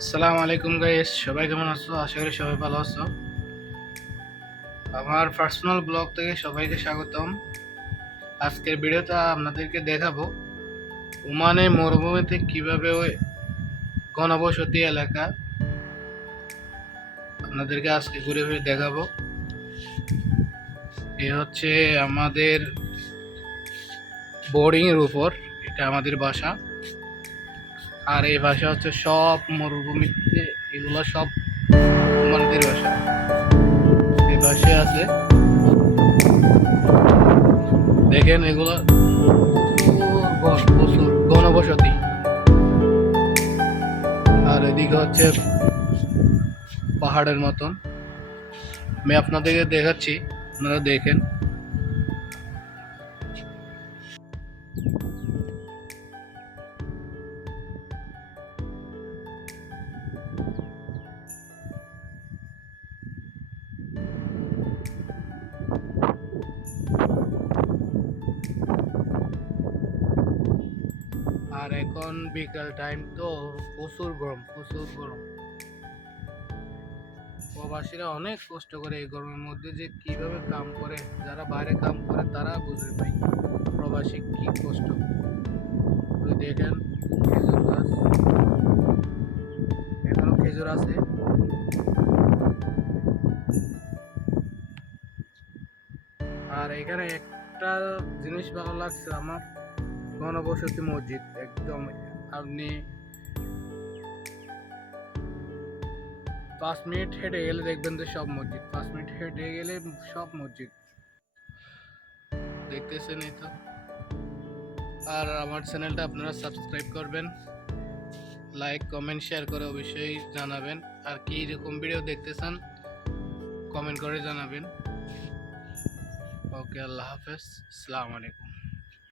আসসালামু আলাইকুম গাইস, সবাই কেমন আছো? আশা করি সবাই ভালো আছো। আমার পার্সোনাল ব্লগ থেকে সবাইকে স্বাগতম। আজকের ভিডিওটা আপনাদেরকে দেখাবো ওমানে মরুভূমিতে কিভাবে ওই ঘনবসতি এলাকা আপনাদেরকে আজকে ঘুরে ঘুরে দেখাবো। এ হচ্ছে আমাদের বোর্ডিং এর উপর, এটা আমাদের বাসা। আর এই বাসা হচ্ছে সব মরুভূমিতে, এগুলো সব ওমানদের বাসা। এই পাশে আছে, দেখেন এগুলো প্রচুর ঘনবসতি। আর এদিকে হচ্ছে পাহাড়ের মতন। আমি আপনাদেরকে দেখাচ্ছি, আপনারা দেখেন। আর এখন বিকাল টাইম, তো প্রচুর গরম, প্রচুর গরম। প্রবাসীরা অনেক কষ্ট করে এই গরমের মধ্যে, যে কিভাবে কাম করে, যারা বাইরে কাম করে তারা বুঝে ভাই প্রবাসী কি কষ্ট। ওই দেখেন খেজুর গাছ, এখনো খেজুর আছে। আর এখানে একটা জিনিস ভালো লাগছে আমার, ঘনবসতি মসজিদ একদম। আপনি 5 মিনিট হেঁটে গেলে দেখবেন যে সব মসজিদ, 5 মিনিট হেঁটে গেলে সব মসজিদ দেখতেছেন, এই তো। আর আমার চ্যানেলটা আপনারা সাবস্ক্রাইব করবেন, লাইক কমেন্ট শেয়ার করে অবশ্যই জানাবেন। আর কি রকম ভিডিও দেখতে চান কমেন্ট করে জানাবেন। ওকে, আল্লাহ হাফেজ, আসসালামু আলাইকুম।